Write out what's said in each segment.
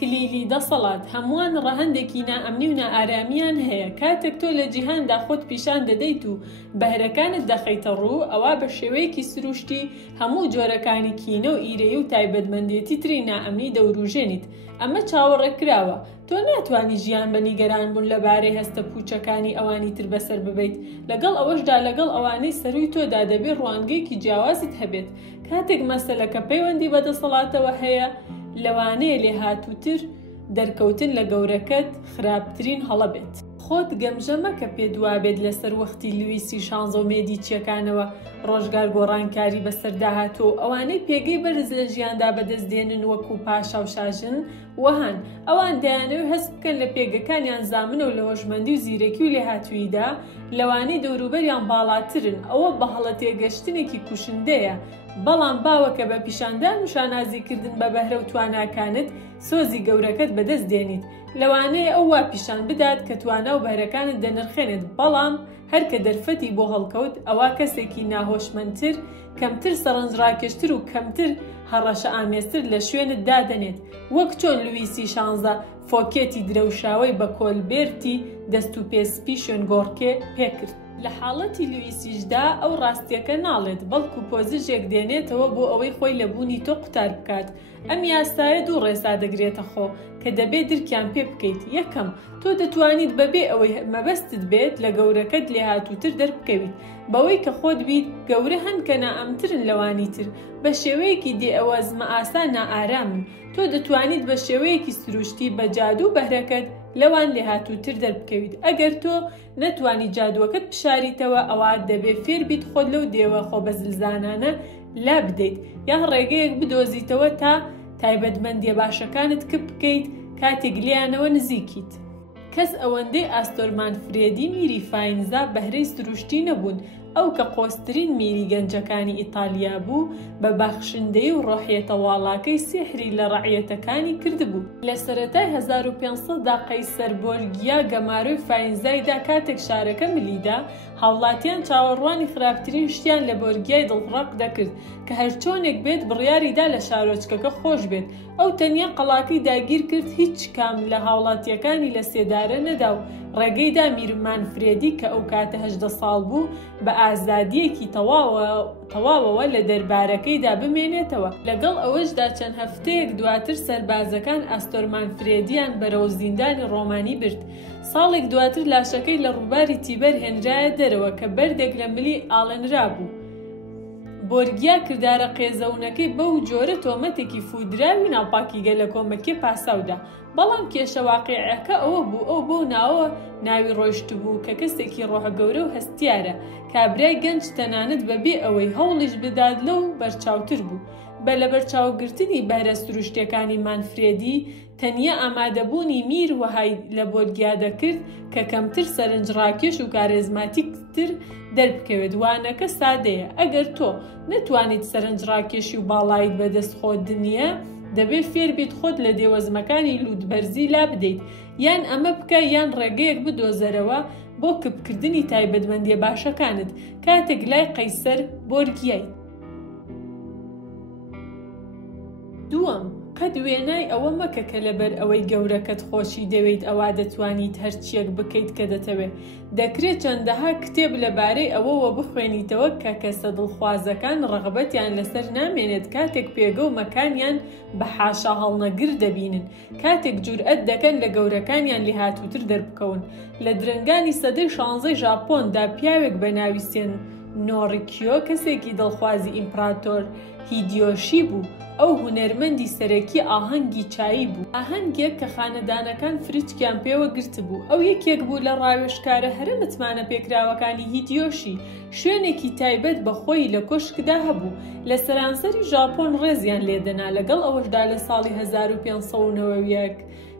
کلیلی دەسەڵات هەمووان ڕەهەندێکی نائەمنی و نائارامیان هەیە. کاتێک تۆ لە جیهاندا خۆت پیشان دەدەیت و بەهرەکانت دەخەیتە ڕوو، ئەوە بە شێوەیەکی سروشتی هەموو جۆرەکانی کینە و ئیرەی و تایبەتمەندێتی تری نائەمنی دەوروژێنیت. ئەمە چاوەڕێکراوە. تۆ ناتوانی ژیان بە نیگەرانبوون لەبارەی هەستە پوچەکانی ئەوانی تر بەسەر ببیت. لەگەڵ ئەوەشدا لەگەڵ ئەوانەی سەرووی تۆدا دەبێت ڕوانگەیەکی جیاوازت هەبێت. کاتێک مەسەلەکە پەیوەندی بەدەسەڵاتەوە هەیە، لەوانەیە لێهاتووتر دەرکەوتن لە گەورەکەت خراپترین هەڵە بێت. خۆت گەمژە مەکە پێدوا بێت لەسەر وەختی لویسی 16 مێدیچیەکانەوە ڕۆژگار گۆڕانکاری بەسەر داهاتوو. ئەوانەی پێگەی بەرز لە ژیاندا بەدەستدێنن وەکو پاشا و شاژن وەهان. ئەوان دەیانەوێت هەست بکەن لە پێگەکانیان زامنە و لە هۆشمەندی و زیرەکی و لێهاتوویدا لەوانەی دەوروبەریان باڵاترن. ئەوە بە هەڵە تێگەشتنێکی کوشندەیە. بەڵام باوەکە بە پیشاندان و شانازیکردن بە بەهرە و تواناکانت سۆزی گەورەکەت بەدەست دێنیت. لەوانەیە ئەو وا پیشان بدات کە توانە و بەهرەکانت دەنرخێنێت، بەڵام هەر کە دەرفەتی بۆ هەڵکەوت، ئەوە کەسێکی ناهۆشمەندتر، کەمتر سەرنجڕاکێشتر و کەمتر هەڕەشە ئامێزتر لە شوێنت دادەنێت. وەک چۆن لویسی 16 فۆکێتی درەوشاوی بە کۆلبێرتی دەست و پێسپی شوێنگۆڕکێ پێکرد. لە حاڵەتی لویسیشدا ئەو ڕاستیەکە ناڵێت، بەڵکو پۆزیژێک دێنێتەوە بۆ ئەوەی خۆی لە بوونی تۆ قوتار بکات. ئەم یاستایە دوو ڕێسا دەگرێتە خۆ کە دەبێت درکیان پێ بکەیت. یەکەم، تۆ دەتوانیت بەبێ ئەوەی مەبەستت بێت لە گەورەکەت لێهاتووتر دەربکەویت، بەوەی کە خۆت بیت گەورە هەن کە نائەمترن لەوانی تر، بە شێوەیەکی دێئەوەزمە ئاسان نائارامن. تۆ دەتوانیت بە شێوەیەکی سروشتی بە جادوو بەهرەکەت لەوان لێهاتووتر دەربکەویت. ئەگەر تۆ نەتوانی جادووەکەت بشاریتەوە، ئەوە دەبێت فێر بیت خۆت لەو دێوە خۆبەزلزانانە لا بدەیت، یان ڕێگەیەک بدۆزیتەوە تا تایبەتمەندیە باشەکانت کپ بکەیت کاتێک لیانەوە نزیکیت. کەس ئەوەندەی ئاستۆرمان فرێدی میری فاینزا بەهرەی سروشتی نەبوون. ئەو کە قۆسترین میری گەنجەکانی ئیتالیا بوو، بە بەخشندەی و ڕۆحیەتە واڵاکەی سێحری لە ڕەعیەتەکانی کردبوو. لە سەرەتای 1500دا قەیسەر بۆرگیا گەماروی فاینزایدا کاتێک شارەکە ملیدا، هاوڵاتیان چاوەڕوانی خراپترین شتیان لە بۆرگیای دڵڕەق دەکرد کە هەرچۆنێک بێت بڕیاریدا لە شارۆچکەکە خۆش بێت. ئەو تەنیا قەڵاکەی داگیر کرد، هیچ کام لە هاوڵاتیەکانی لە سێدارە نەدا و ڕێگەیدا میرمان فرێدی کە ئەو کاتە 18 ساڵ بوو بە ئازادیەکی تەواوەوە لە دەربارەکەیدا بمێنێتەوە. لەگەڵ ئەوەشدا چەند هەفتەیەک دواتر سەربازەکان ئاستۆرمان فرێدیان بەرەو زیندانی ڕۆمانی برد. ساڵێک دواتر لاشەکەی لە ڕووباری تیبەر هێنرایە دەرەوە کە بەردێک لە ملی ئاڵێنرا بوو. بۆرگیا کردارە قێزەونەکەی بەو جۆرە تۆمەتێکی فودراوی ناوپاکی گەلە کۆمەکێ پاساودا. بەڵام کێشە واقیعەکە ئەوە بوو، ئەو بۆ ناوە ناوی ڕۆیشت بوو کە کەسێکی ڕۆحە گەورە و هەستیارە، کابرای گەنج تەنانەت بەبێ ئەوەی هەوڵیش بدات لەو بەرچاوتر بوو. بە لە بەرچاوگرتنی بەرە سروشتەکانی مانفرێدی، تەنیا ئامادەبوونی میر وەهای لە بۆرگیا دەکرد کە کەمتر سەرنجڕاکێش و کارێزماتیکتر دەربکەوێت. وانەکە سادەیە. ئەگەر تۆ نەتوانیت سەرنجڕاکێشی و باڵایت بەدەست خۆت دنیە، دەبێت فێر بیت خۆت لە دێوەزمەکانی لوودبەرزی لا بدەیت، یان ئەمە بکە یان ڕێگەیەک بدۆزەرەوە بۆ کپکردنی تایبەتمەندیە باشەکانت کاتێک لای قەیسەر بۆرگیایت. دووەم، قەت وێنای ئەوە مەکە کە لەبەر ئەوەی گەورەکەت خۆشی دەوێت ئەوا دەتوانیت هەرچیەک بکەیت کە دەتەوێت. دەکرێت چەندەها کتێب لەبارەی ئەوەوە بخوێنیتەوە کە کەسە دڵخوازەکان ڕەغبەتیان لەسەر نامێنێت کاتێک پێگە و مەکانیان بە حاشا هەڵنەگر دەبینن، کاتێک جورئەت دەکەن لە گەورەکانیان لێهاتووتر دەربکەون. لە درنگانی سەدەی 16 ژاپۆندا پیاوێک بە ناوی سێن نۆڕیکیۆ کەسێکی دڵخوازی ئیمپراتۆر هیدیۆشی بوو. ئەو هونەرمەندی سەرەکی ئاهەنگی چایی بوو، ئاهەنگێک کە خانەدانەکان فرچکیان پێوە گرت بوو. ئەو یەکێک بوو لە ڕاوێژکارە هەرە متمانە پێکراوەکانی هیدیۆشی. شوێنێکی تایبەت بە خۆی لە کۆشکدا هەبوو. لە سەرانسەری ژاپۆن ڕێزیان لێدەنا. لەگەڵ ئەوەشدا لە ساڵی 1591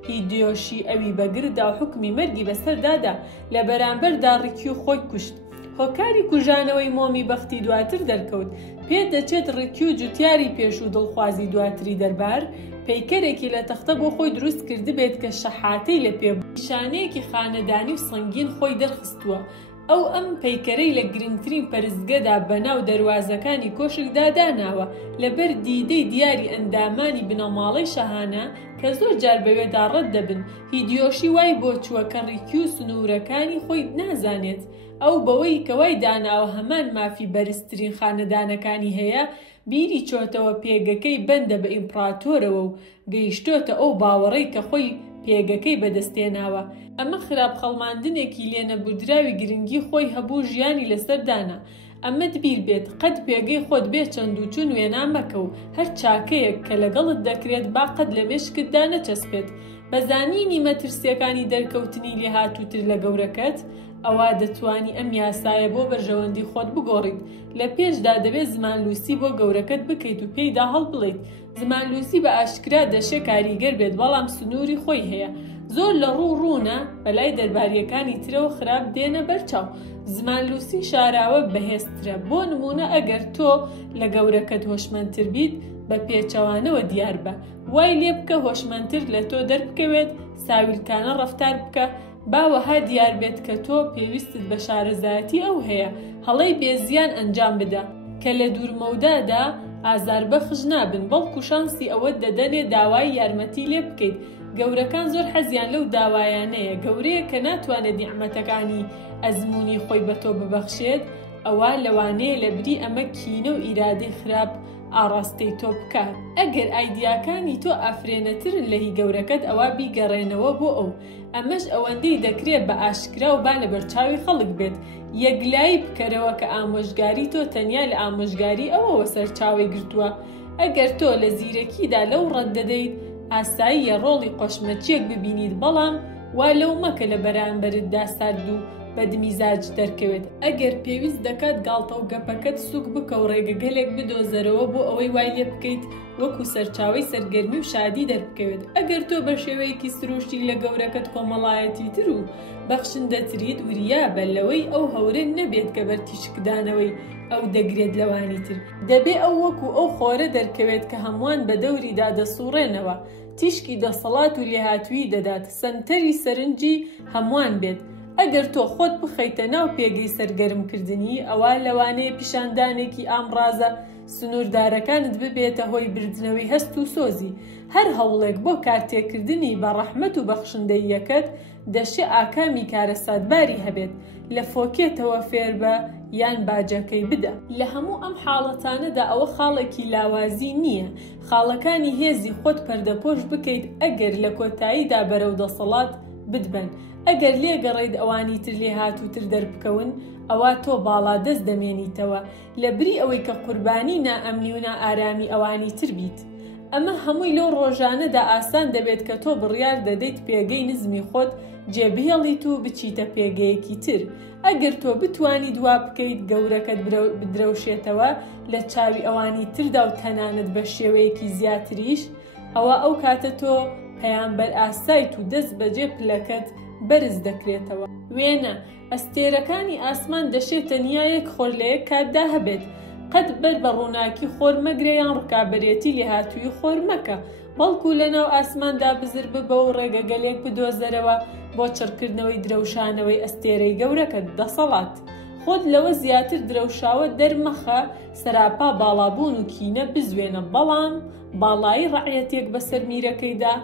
هیدیۆشی ئەوی بەگردا و حکمی مەرگی بەسەردادا لە بەرامبەردا ڕیکیۆ خۆی کوشت. هۆکاری کوژانەوەی مۆمی بەختی دواتر دەرکەوت. پێ دەچێت ڕیکیۆ جوتیاری پێش و دڵخوازی دواتری دەربار پەیکەرێکی لە تەختە بۆ خۆی دروست کردبێت کە شەحاتەی لە پێبوو. نیشانەیەکی خانەدانی و سەنگین خۆی دەرخستووە. ئەو ئەم پەیکەرەی لە گرنگترین پەرستگەدا بەناو دەواازەکانی کۆشکدا داناوە لەبەر دیدەی دیاری ئەندامانی بنەماڵەی شەهانە کە زۆر جار بەوێدا ڕەت دەبن. هیدیۆشی وای بۆ چووە کە ڕیکی و سنوورەکانی خۆی نازانێت. ئەو بەوەی کەوای داناوە هەمان مافی بەرزترین خانەدانەکانی هەیە بیری چۆتەوە پێگەکەی بەندە بە ئیمپراتۆرەوە و گەیشتۆتە ئەو باوەڕەی کە خۆی پێگەکەی بەدەستێناوە. ئەمە خراپ خەڵماندنێکی لێنەبوودراوی گرنگی خۆی هەبوو ژیانی لەسەردانا. ئەمەت بیر بێت قەت پێگەی خۆت بێ چەند و چون وێنا مەکە و هەر چاکەیەک کە لەگەڵت دەکرێت با قەت لە مێشکتدا نەچەسپێت. بەزانینی مەترسیەکانی دەرکەوتنی لێهاتووتر لە گەورەکەت ئەوە دەتوانی ئەم یاسایە بۆ بەرژەوەندی خۆت بگۆڕیت. لە پێشدا دەبێت زمانلووسی بۆ گەورەکەت بکەیت و پێیدا هەڵ بڵیت. زمانلووسی بە ئاشکرا دەشێ کاریگەر بێت بەڵام سنووری خۆی هەیە. زۆر لە ڕوونە بەلای دەرباریەکانی ترەوە خراپ دێنە بەرچاو. زمانلووسی شاراوە بەهێزترە. بۆ نمونە ئەگەر تۆ لە گەورەکەت هۆشمەندتر بیت بە پێچەوانەوە دیار بە. وای لێ بکە هۆشمەندتر لە تۆ دەربکەوێت، ساویلکانە ڕەفتار بکە، باوەها دیار بێت کە تۆ پێویستت بە شارەزایەتی ئەو هەیە. هەڵەی بێزیان ئەنجام بدە کە لە دوورمەودادا ئازاربەخش نابن، بەڵکو شانسی ئەوە دەدەنێ داوای یارمەتی لێ بکەیت. گەورەکان زۆر حەزیان لەو داوایانەیە. گەورەیە کە ناتوانێت نیعمەتەکانی ئەزمموی خۆی بە تۆ ببەخشێت، ئەوە لەوانەیە لە بری ئەمە کینە و ئیرادەی خراپ ئاڕاستەی تۆ بکات. ئەگەر ئایدیاکانی تۆ ئافرێنەترن لە هی گەورەکەت ئەوە بیگەڕێنەوە بۆ ئەو. ئەمەش ئەوەندەی دەکرێت بە ئاشکرا و با لە بەرچاوی خەڵک بێت. یەکلایی بکەرەوە کە ئامۆژگاری تۆ تەنیا لە ئامۆژگاری ئەوەوە سەرچاوی گرتووە. ئەگەر تۆ لە زیرەکیدا لەو ڕەت دەدەیت ئاساییە ڕۆڵی قۆشمەچیەک ببینیت، بەڵام وا لەو مەکە لە بەرامبەرتدا سارد و بەدمیزاج دەرکەوێت. ئەگەر پێویست دەکات گاڵتە و گەپەکەت سوک بکە و ڕێگە گەلێک بدۆزەرەوە بۆ ئەوەی وای لێ بکەیت وەکو سەرچاوی سەرگەرمی و شادی دەربکەوێت. ئەگەر تۆ بە شێوەیەکی سروشتی لە گەورەکەت کۆمەڵایەتی تر و بەخشندەتریت وریابە لەوەی ئەو هەورە نەبێت کە بەرتیشکدانەوەی ئەو دەگرێت لەوانی تر. دەبێ ئەو وەکو ئەو خۆرە دەرکەوێت کە هەمووان بە دەوریدا دەسوڕێنەوە، تیشکی دەسەڵات و لێهاتووی دەدات، سەنتەری سەرنجی هەمووان بێت. ئەگەر تۆ خۆت بخەیتە ناو پێگەی سەرگەرمکردنی، ئەوە لەوانەیە پیشاندانێکی ئامڕازە سنووردارەکانت ببێتە هۆی بردنەوەی هەست و سۆزی. هەر هەوڵێک بۆ کارتێکردنی بە ڕەحمەت و بەخشندەییەکەت دەشێ ئاکامی کارە سادباری هەبێت. لە فۆکێتەوە فێر بە یان باجەکەی بدە. لە هەموو ئەم حاڵەتانەدا ئەوە خاڵێکی لاوازی نییە. خاڵەکانی هێزی خۆت پەردەپۆش بکەیت ئەگەر لە کۆتاییدا بەرەو دەسەڵات بتبن. ئەگەر لێگەڕێیت ئەوانی تر لێ هاتووتر دەربکەون، ئەوە تۆ باڵا دەست دەمێنیتەوە لە بری ئەوەی کە قوربانی نائەمنی و نائارامی ئەوانی تر بیت. ئەمە هەمووی لەو ڕۆژانەدا ئاسان دەبێت کە تۆ بڕیار دەدەیت پێگەی نزمی خۆت جێبهێڵیت و بچیتە پێگەیەکی تر. ئەگەر تۆ بتوانی دوا بکەیت گەورەکەت بدرەوشێتەوە لە چاوی ئەوانی تردا و تەنانەت بە شێوەیەکی زیاتریش، ئەوە ئەو کاتە تۆ پەیامبەر ئاسایت و دەست بەجێ پلەکەت بەرز دەکرێتەوە. وێنە ئەستێرەکانی ئاسمان دەشێتە نیایەک خۆر لە یەک کاتدا هەبێت. قەت بەر بە ڕووناکی خۆر مەگرێ یان ڕکابەرێتی لێهاتووی خۆر مەکە، بەڵکو لەناو ئاسماندا بزر ببە و ڕێگە گەلێک بدۆزەرەوە بۆ چڕکردنەوەی درەوشانەوەی ئەستێرەی گەورەکەت. دەسەڵات خۆت لەوە زیاتر درەوشاوە دەرمەخە، سەراپا باڵابوون و کینە بزوێنە، بەڵام باڵایی ڕەعەتێک بەسەر میرەکەیدا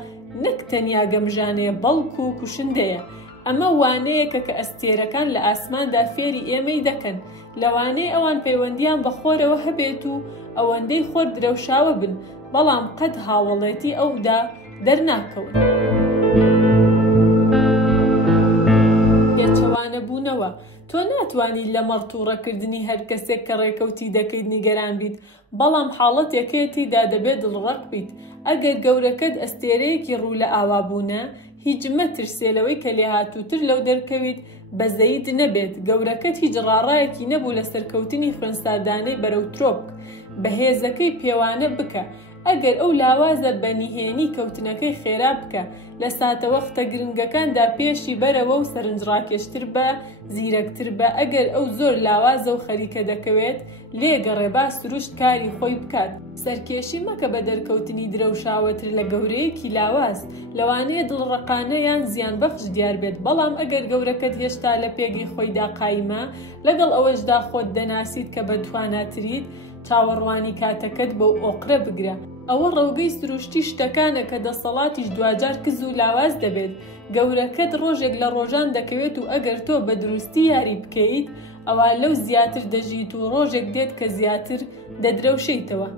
نەک تەنیا گەمژانەیە بەڵکو و کوشندەیە. ئەمە وانەیەکە کە ئەستێرەکان لە ئاسماندا فێری ئێمەی دەکەن. لەوانەیە ئەوان پەیوەندیان بە خۆرەوە هەبێت و ئەوەندەی خۆر درەوشاوە بن، بەڵام قەت هاوڵێتی ئەودا دەرناکەون. پێچەوانە بوونەوە تۆ ناتوانیت لە مەڕتوڕەکردنی هەر کەسێک کە ڕێکەوتی دەکەیت نیگەران بیت، بەڵام حاڵەتێکەیەتیدا دەبێت دڵڕەق بیت. ئەگەر گەورەکەت ئەستێرەیەکی ڕوو لە ئاوابوونە، هیچ مەترسێلەوەی کە لێ هاتووتر لەو دەرکەویت بەزەیت نەبێت. گەورەکەت هیچ ڕاڕایەکی نەبوو لە سەرکەوتنی خوێنساردانەی بەرەو ترۆپک. بەهێزەکەی پێوانە بکە. ئەگەر ئەو لاوازە بەنیهێنی کەوتنەکەی خێرا بکە، لە ساتەوەختە گرنگەکاندا پێشی بەرەوە و سەرنجڕاکێشتر بە، زیرەکتر بە. ئەگەر ئەو زۆر لاوازە و خەریکە دەکەوێت، لێگەڕێ با سروشت کاری خۆی بکات. سەرکێشی مەکە بە دەرکەوتنی درەوشاوەتر لە گەورەیەکی لاواز، لەوانەیە دڵڕقانە یان زیانبەخش دیار بێت، بەڵام ئەگەر گەورەکەت هێشتا لە پێگەی خۆیدا قایمە، لەگەڵ ئەوەشدا خۆت دەناسیت کە بە تواناتریت، چاوەڕوانی کاتەکەت بەو ئۆقرە بگرە. ئەوە ڕەوگەی سروشتی شتەکانە کە دەسەڵاتیش دوجار کز و لاواز دەبێت. گەورەکەت ڕۆژێک لە ڕۆژان دەکەوێت و ئەگەر تۆ بە دروستی یاری بکەیت، ئەوە لەو زیاتر دەژیت و ڕۆژێک دێت کە زیاتر دەدرەوشەیتەوە.